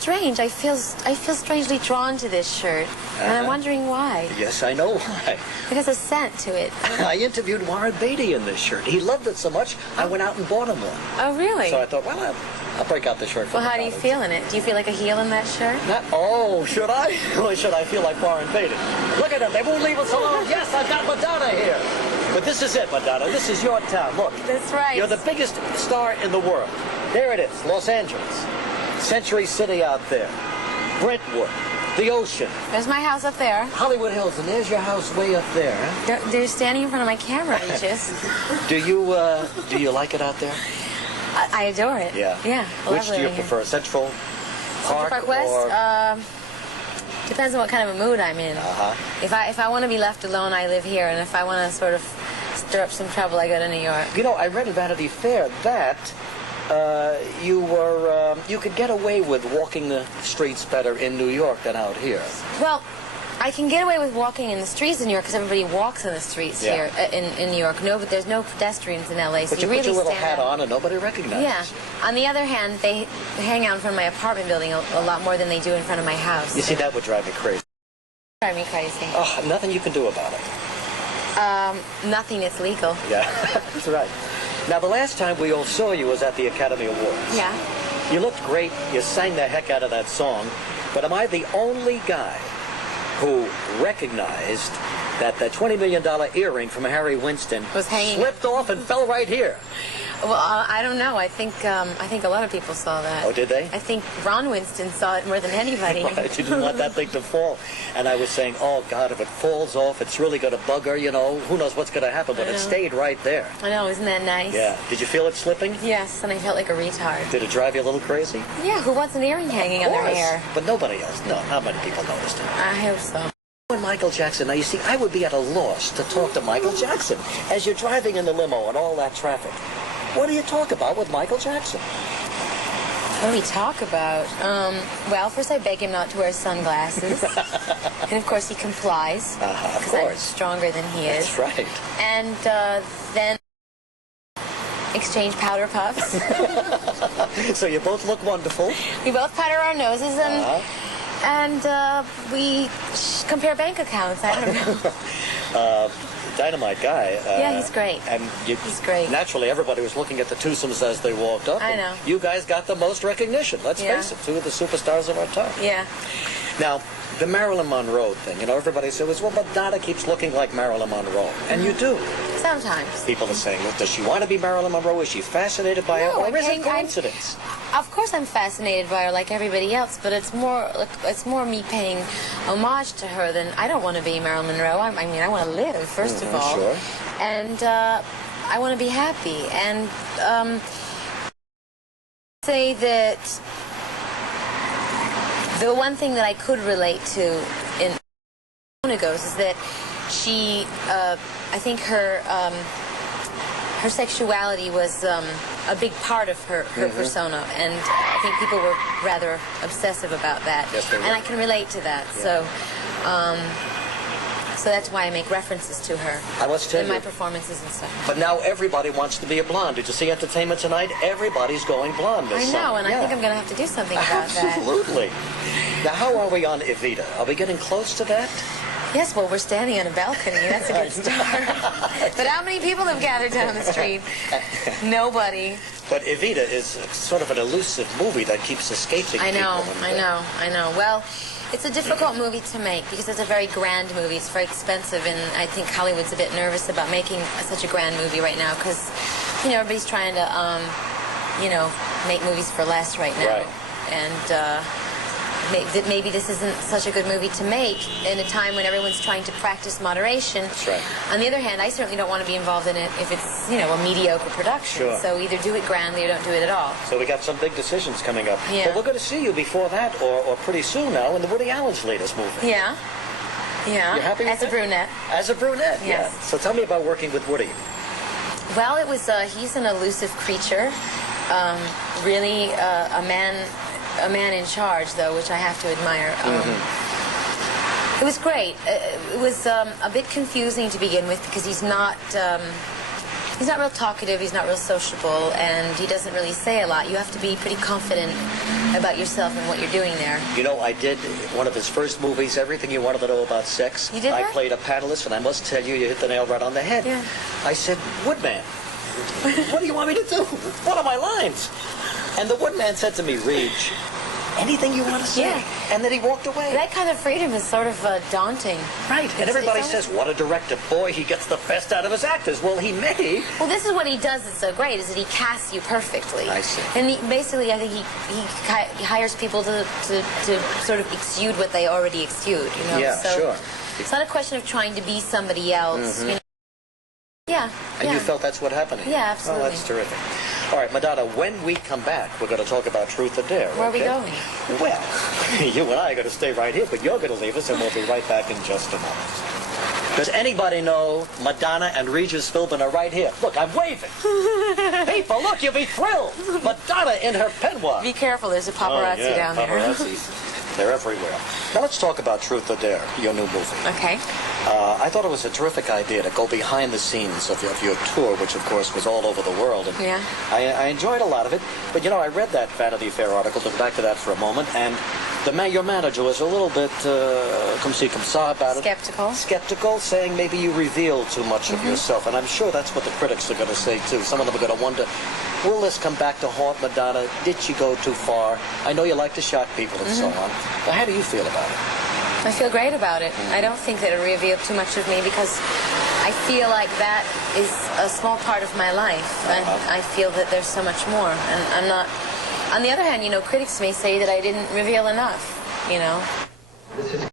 Strange. I feel strangely drawn to this shirt, and I'm wondering why. Yes, I know why. It has a scent to it. I interviewed Warren Beatty in this shirt. He loved it so much, I went out and bought him one. Oh, really? So I thought, well, I'll break out the shirt for Well, how do you feel in it? Do you feel like a heel in that shirt? Oh, should I? Or should I feel like Warren Beatty? Look at them. They won't leave us alone. Yes, I've got Madonna here. But this is it, Madonna. This is your town. Look. That's right. You're the biggest star in the world. There it is, Los Angeles. Century City out there. Brentwood. The ocean. There's my house up there. Hollywood Hills, and there's your house way up there. Huh? They're standing in front of my camera, Regis. Do you like it out there? I adore it. Yeah. Yeah. Which do you prefer, Central Park West? or... Depends on what kind of a mood I'm in. If I want to be left alone, I live here, and if I want to sort of stir up some trouble, I go to New York. You know, I read in Vanity Fair that you could get away with walking the streets better in New York than out here. Well, I can get away with walking in the streets in New York because everybody walks in the streets here in New York. No, but there's no pedestrians in L.A. So but you really put your little hat out. on and nobody recognizes. Yeah. On the other hand, they hang out in front of my apartment building a lot more than they do in front of my house. You see, that would drive me crazy. Drive me crazy. Oh, nothing you can do about it. Nothing that's legal. Yeah, that's right. Now, the last time we all saw you was at the Academy Awards. Yeah. You looked great. You sang the heck out of that song. But am I the only guy who recognized that the $20 million earring from Harry Winston was hanging, slipped off and fell right here? Well, I don't know. I think a lot of people saw that. Oh, did they? I think Ron Winston saw it more than anybody. Right, you didn't want that thing to fall. And I was saying, oh, God, if it falls off, it's really going to bug her, you know. Who knows what's going to happen, but it stayed right there. I know, isn't that nice? Yeah. Did you feel it slipping? Yes, and I felt like a retard. Did it drive you a little crazy? Yeah, who wants an earring hanging on their hair? But nobody else. No, not many people noticed it. I hope so. And Michael Jackson, now you see, I would be at a loss to talk to Michael Jackson as you're driving in the limo and all that traffic. What do you talk about with Michael Jackson? What do we talk about? Well, first I beg him not to wear sunglasses. And of course he complies. Because I'm stronger than he is. That's right. And then exchange powder puffs. So you both look wonderful. We both powder our noses and we compare bank accounts. I don't know. Dynamite guy. Yeah, he's great. And he's great. Naturally, everybody was looking at the twosomes as they walked up. I know. You guys got the most recognition. Let's face it, two of the superstars of our time. Yeah. Now, the Marilyn Monroe thing, you know, everybody says, well, Madonna keeps looking like Marilyn Monroe. And you do. Sometimes. People are saying, well, does she want to be Marilyn Monroe? Is she fascinated by her? Or is it coincidence? Of course I'm fascinated by her like everybody else, but it's more me paying homage to her than I don't want to be Marilyn Monroe. I mean, I want to live, first of all. Sure. And I want to be happy. And say that the one thing that I could relate to in goes is that she, I think her sexuality was a big part of her persona, and I think people were rather obsessive about that. Yes, they were. And I can relate to that. Yeah. So that's why I make references to her in my performances and stuff. But now everybody wants to be a blonde. Did you see Entertainment Tonight? Everybody's going blonde this summer. I know, and I think I'm going to have to do something about that. Absolutely. Now, how are we on Evita? Are we getting close to that? Yes, well, we're standing on a balcony. That's a good start. But how many people have gathered down the street? Nobody. But Evita is sort of an elusive movie that keeps escaping I know. people. Well, it's a difficult movie to make because it's a very grand movie. It's very expensive, and I think Hollywood's a bit nervous about making such a grand movie right now because, you know, everybody's trying to, you know, make movies for less right now. Right. And maybe this isn't such a good movie to make in a time when everyone's trying to practice moderation. That's right. On the other hand, I certainly don't want to be involved in it if it's, you know, a mediocre production. Sure. So either do it grandly or don't do it at all. So we got some big decisions coming up. Yeah. But we're going to see you before that, or pretty soon now, in the Woody Allen's latest movie. Yeah. Yeah. You happy with As a brunette. As a brunette, yes. Yeah. So tell me about working with Woody. Well, it was, he's an elusive creature. Really a man in charge, though, which I have to admire. It was great. It was a bit confusing to begin with because he's not real talkative, he's not real sociable, and he doesn't really say a lot. You have to be pretty confident about yourself and what you're doing there. You know, I did one of his first movies, Everything You Wanted to Know About Sex. You did that? I played a panelist, and I must tell you, you hit the nail right on the head. Yeah. I said, Woodman, what do you want me to do? What are my lines? And the Woodman said to me, Reed, anything you want to say. Yeah. And then he walked away. That kind of freedom is sort of daunting. Right. And everybody says, what a director. Boy, he gets the best out of his actors. Well, he may. Well, this is what he does that's so great, is that he casts you perfectly. I see. And basically, I think he hires people to sort of exude what they already exude, you know? Yeah, so sure. It's not a question of trying to be somebody else, you know? Yeah. And you felt that's what happened here? Yeah, absolutely. Oh, that's terrific. All right, Madonna, when we come back, we're going to talk about Truth or Dare. Where are we okay? going? Well, you and I are going to stay right here, but you're going to leave us, and we'll be right back in just a moment. Does anybody know Madonna and Regis Philbin are right here? Look, I'm waving. People, look, you'll be thrilled. Madonna in her peignoir. Be careful, there's a paparazzi down there. Paparazzis. They're everywhere. Now let's talk about Truth or Dare, your new movie. Okay. I thought it was a terrific idea to go behind the scenes of your tour, which of course was all over the world. And Yeah. I enjoyed a lot of it. But you know, I read that Vanity Fair article, look back to that for a moment, and your manager was a little bit comme ci, comme ça about it. Skeptical. Skeptical, saying maybe you reveal too much of yourself. And I'm sure that's what the critics are going to say too. Some of them are going to wonder, will this come back to haunt Madonna? Did she go too far? I know you like to shock people and so on. But how do you feel about it? I feel great about it. I don't think that it revealed too much of me because I feel like that is a small part of my life. And I feel that there's so much more. And I'm not... On the other hand, you know, critics may say that I didn't reveal enough, you know.